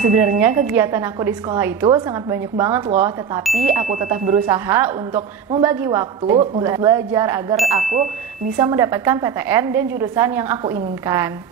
sebenarnya kegiatan aku di sekolah itu sangat banyak banget loh, tetapi aku tetap berusaha untuk membagi waktu untuk belajar agar aku bisa mendapatkan PTN dan jurusan yang aku inginkan.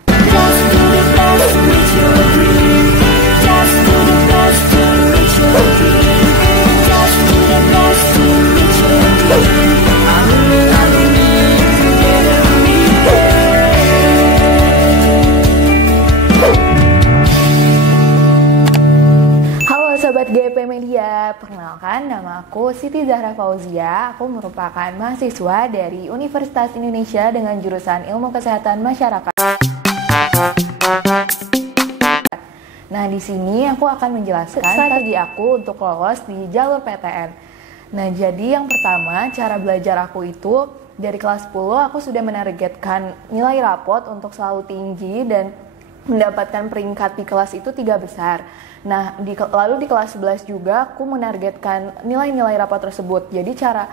Sobat GP Media, perkenalkan nama aku Siti Zahra Fauzia. Aku merupakan mahasiswa dari Universitas Indonesia dengan jurusan Ilmu Kesehatan Masyarakat. Nah, di sini aku akan menjelaskan strategi aku untuk lolos di jalur PTN. Nah, jadi yang pertama, cara belajar aku itu dari kelas 10 aku sudah menargetkan nilai rapot untuk selalu tinggi dan mendapatkan peringkat di kelas itu 3 besar. Nah, lalu di kelas 11 juga aku menargetkan nilai-nilai rapot tersebut. Jadi cara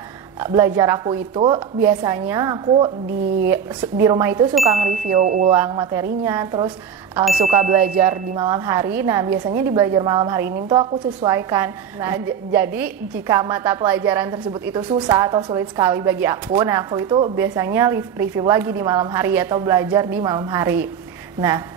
belajar aku itu biasanya aku di rumah itu suka nge-review ulang materinya, terus suka belajar di malam hari. Nah, biasanya di belajar malam hari ini tuh aku sesuaikan. Nah, jadi jika mata pelajaran tersebut itu susah atau sulit sekali bagi aku, nah aku itu biasanya review lagi di malam hari atau belajar di malam hari. Nah,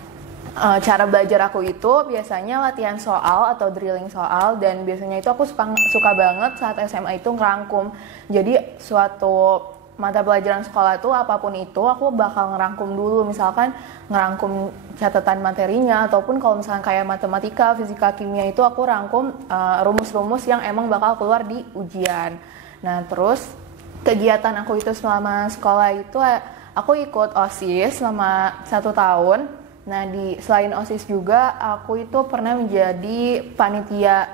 cara belajar aku itu biasanya latihan soal atau drilling soal, dan biasanya itu aku suka banget saat SMA itu ngerangkum. Jadi suatu mata pelajaran sekolah itu apapun itu aku bakal ngerangkum dulu, misalkan ngerangkum catatan materinya, ataupun kalau misalkan kayak matematika, fisika, kimia itu aku rangkum rumus-rumus yang emang bakal keluar di ujian. Nah, terus kegiatan aku itu selama sekolah itu aku ikut OSIS selama 1 tahun. Nah, selain OSIS juga aku itu pernah menjadi panitia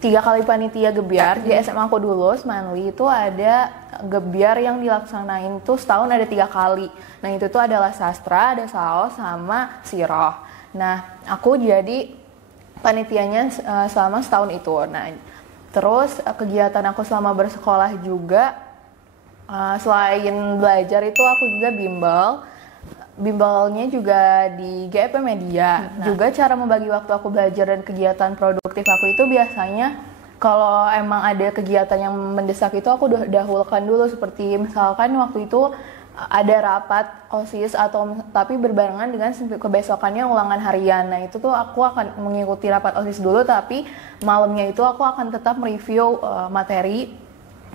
3 kali panitia gebiar di SMA aku dulu, Manli. Itu ada gebiar yang dilaksanain tuh setahun ada 3 kali. Nah, itu tuh adalah sastra, ada saos, sama siroh. Nah, aku jadi panitianya selama setahun itu. Nah, terus kegiatan aku selama bersekolah juga selain belajar itu aku juga bimbelnya juga di GP Media. Nah, juga cara membagi waktu aku belajar dan kegiatan produktif aku itu biasanya kalau emang ada kegiatan yang mendesak itu aku dahulukan dulu, seperti misalkan waktu itu ada rapat OSIS tapi berbarengan dengan kebesokannya ulangan harian. Nah, itu tuh aku akan mengikuti rapat OSIS dulu, tapi malamnya itu aku akan tetap mereview materi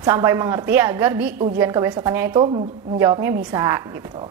sampai mengerti agar di ujian kebesokannya itu menjawabnya bisa gitu.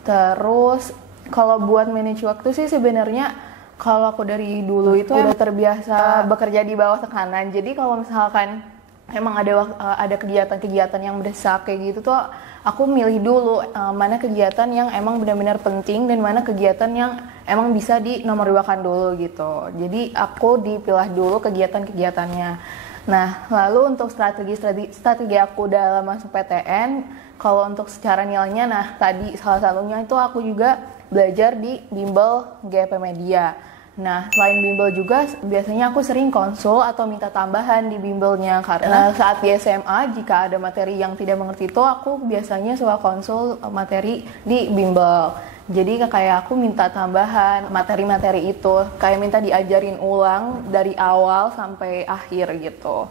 Terus kalau buat manage waktu sih sebenarnya kalau aku dari dulu itu udah terbiasa bekerja di bawah tekanan. Jadi kalau misalkan emang ada kegiatan-kegiatan yang mendesak kayak gitu tuh aku milih dulu mana kegiatan yang emang benar-benar penting dan mana kegiatan yang emang bisa dinomorduakan dulu gitu. Jadi aku dipilah dulu kegiatan-kegiatannya. Nah, lalu untuk strategi aku dalam masuk PTN, kalau untuk secara nilainya, nah tadi salah satunya itu aku juga belajar di bimbel GP Media. Nah, selain bimbel juga biasanya aku sering konsul atau minta tambahan di bimbelnya, karena saat di SMA jika ada materi yang tidak mengerti itu aku biasanya suka konsul materi di bimbel. Jadi kayak aku minta tambahan materi-materi itu, kayak minta diajarin ulang dari awal sampai akhir gitu.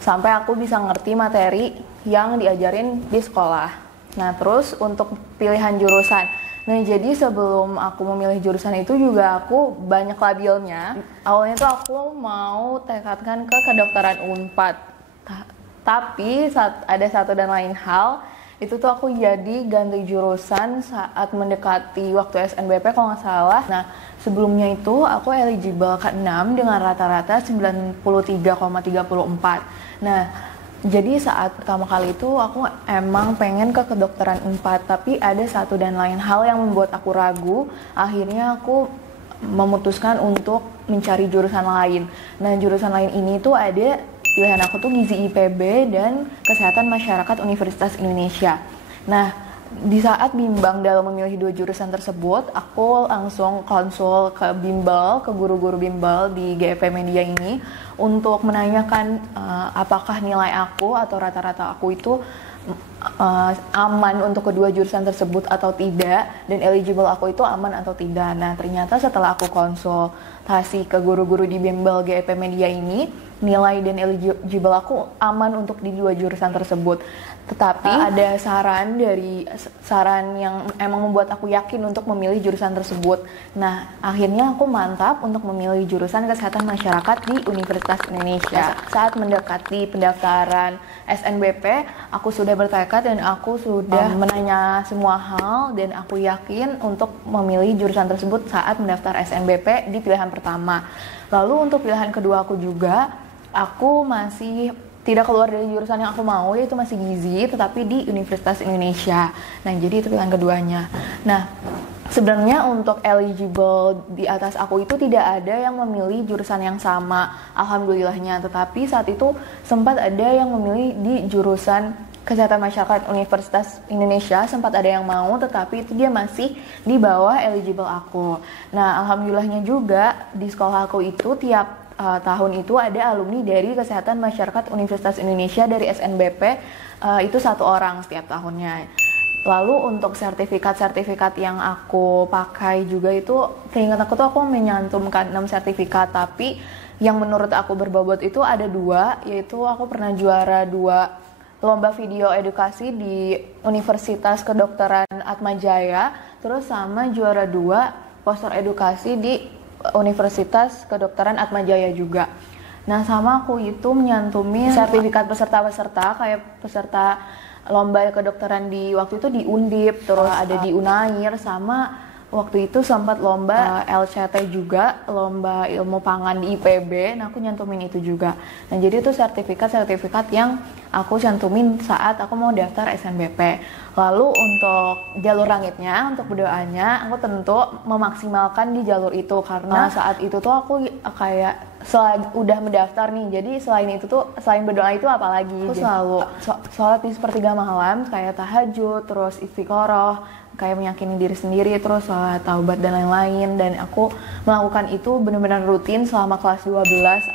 Sampai aku bisa ngerti materi yang diajarin di sekolah. Nah, terus untuk pilihan jurusan. Nah, jadi sebelum aku memilih jurusan itu juga aku banyak labilnya. Awalnya tuh aku mau tekadkan ke kedokteran Unpad. Tapi ada satu dan lain hal, itu tuh aku jadi ganti jurusan saat mendekati waktu SNBP kalau nggak salah. Nah, sebelumnya itu aku eligible ke-6 dengan rata-rata 93,34. Nah, jadi saat pertama kali itu aku emang pengen ke kedokteran Unpad, tapi ada satu dan lain hal yang membuat aku ragu. Akhirnya aku memutuskan untuk mencari jurusan lain. Nah, jurusan lain ini tuh ada pilihan aku tuh Gizi IPB dan Kesehatan Masyarakat Universitas Indonesia. Nah, di saat bimbang dalam memilih 2 jurusan tersebut, aku langsung konsul ke bimbel, ke guru-guru bimbel di GP Media ini untuk menanyakan apakah nilai aku atau rata-rata aku itu aman untuk kedua jurusan tersebut atau tidak, dan eligible aku itu aman atau tidak. Nah, ternyata setelah aku konsul konsultasi ke guru-guru di bimbel GEP Media ini, nilai dan eligible aku aman untuk di 2 jurusan tersebut. Tetapi ada saran yang emang membuat aku yakin untuk memilih jurusan tersebut. Nah, akhirnya aku mantap untuk memilih jurusan Kesehatan Masyarakat di Universitas Indonesia. Saat mendekati pendaftaran SNBP, aku sudah bertekad dan aku sudah menanya semua hal dan aku yakin untuk memilih jurusan tersebut saat mendaftar SNBP di pilihan pertama. Lalu untuk pilihan kedua aku juga, aku masih tidak keluar dari jurusan yang aku mau, yaitu masih gizi, tetapi di Universitas Indonesia. Nah, jadi itu pilihan keduanya. Nah, sebenarnya untuk eligible di atas aku itu tidak ada yang memilih jurusan yang sama, alhamdulillahnya. Tetapi saat itu sempat ada yang memilih di jurusan Kesehatan Masyarakat Universitas Indonesia, sempat ada yang mau, tetapi itu dia masih di bawah eligible aku. Nah, alhamdulillahnya juga di sekolah aku itu tiap tahun itu ada alumni dari Kesehatan Masyarakat Universitas Indonesia dari SNBP, itu 1 orang setiap tahunnya. Lalu untuk sertifikat yang aku pakai juga itu, seingat aku tuh aku menyantumkan 6 sertifikat, tapi yang menurut aku berbobot itu ada 2, yaitu aku pernah juara 2 lomba video edukasi di Universitas Kedokteran Atmajaya, terus sama juara 2 poster edukasi di Universitas Kedokteran Atmajaya juga. Nah, sama aku itu menyantumin sertifikat peserta-peserta kayak peserta lomba kedokteran di waktu itu di Undip, terus ada di Unair, sama waktu itu sempat lomba LCT juga, lomba ilmu pangan di IPB. Nah, aku nyantumin itu juga. Nah, jadi itu sertifikat yang aku cantumin saat aku mau daftar SNBP. Lalu untuk jalur langitnya, untuk berdoanya, aku tentu memaksimalkan di jalur itu karena saat itu tuh aku kayak udah mendaftar nih. Jadi selain berdoa itu apalagi? Aku selalu sholat di sepertiga malam, kayak tahajud, terus istiqoroh, kayak meyakini diri sendiri, terus sholat taubat dan lain-lain. Dan aku melakukan itu benar-benar rutin selama kelas 12.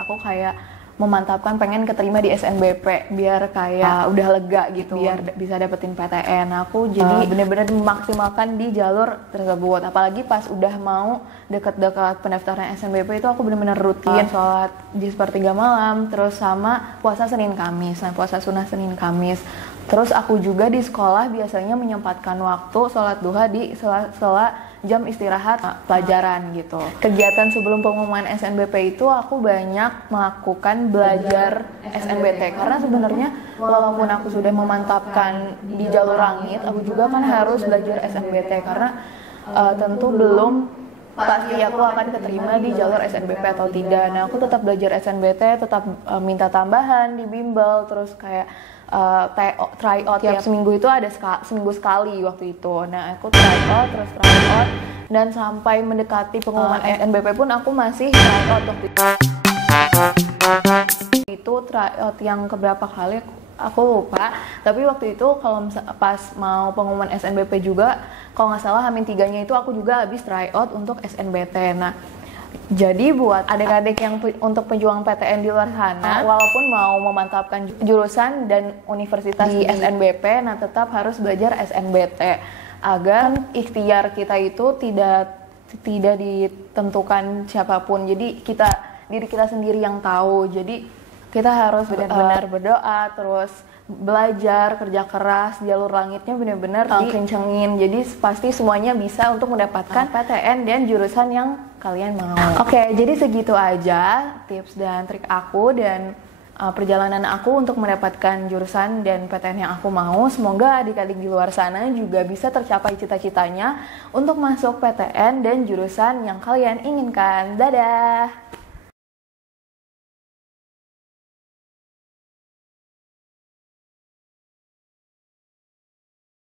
Aku kayak memantapkan pengen keterima di SNBP biar kayak udah lega gitu, biar bisa dapetin PTN. Aku jadi bener-bener memaksimalkan di jalur tersebut. Apalagi pas udah mau deket-deket pendaftaran SNBP itu aku bener-bener rutin sholat di sepertiga malam, terus sama puasa Senin Kamis. Nah, puasa sunnah Senin Kamis. Terus aku juga di sekolah biasanya menyempatkan waktu sholat duha di sela jam istirahat pelajaran gitu. Kegiatan sebelum pengumuman SNBP itu aku banyak melakukan belajar SNBT karena sebenarnya walaupun aku sudah memantapkan di jalur langit, aku juga kan harus belajar SNBT karena tentu belum pasti aku akan keterima di jalur SNBP atau tidak. Nah, aku tetap belajar SNBT, tetap minta tambahan di bimbel, terus kayak tryout tiap seminggu itu ada seminggu sekali waktu itu. Nah, aku tryout dan sampai mendekati pengumuman SNBP pun aku masih tryout waktu itu. Tryout yang keberapa kali aku lupa, tapi waktu itu kalau pas mau pengumuman SNBP juga, kalau nggak salah H-3-nya itu aku juga habis tryout untuk SNBT. Nah, jadi buat adik-adik yang untuk pejuang PTN di luar sana, walaupun mau memantapkan jurusan dan universitas di SNBP, nah tetap harus belajar SNBT agar ikhtiar kita itu tidak ditentukan siapapun. Jadi diri kita sendiri yang tahu. Jadi kita harus benar-benar berdoa, terus belajar, kerja keras, jalur langitnya benar-benar dikencengin. Jadi pasti semuanya bisa untuk mendapatkan PTN dan jurusan yang kalian mau. Oke, jadi segitu aja tips dan trik aku dan perjalanan aku untuk mendapatkan jurusan dan PTN yang aku mau. Semoga adik-adik di luar sana juga bisa tercapai cita-citanya untuk masuk PTN dan jurusan yang kalian inginkan. Dadah!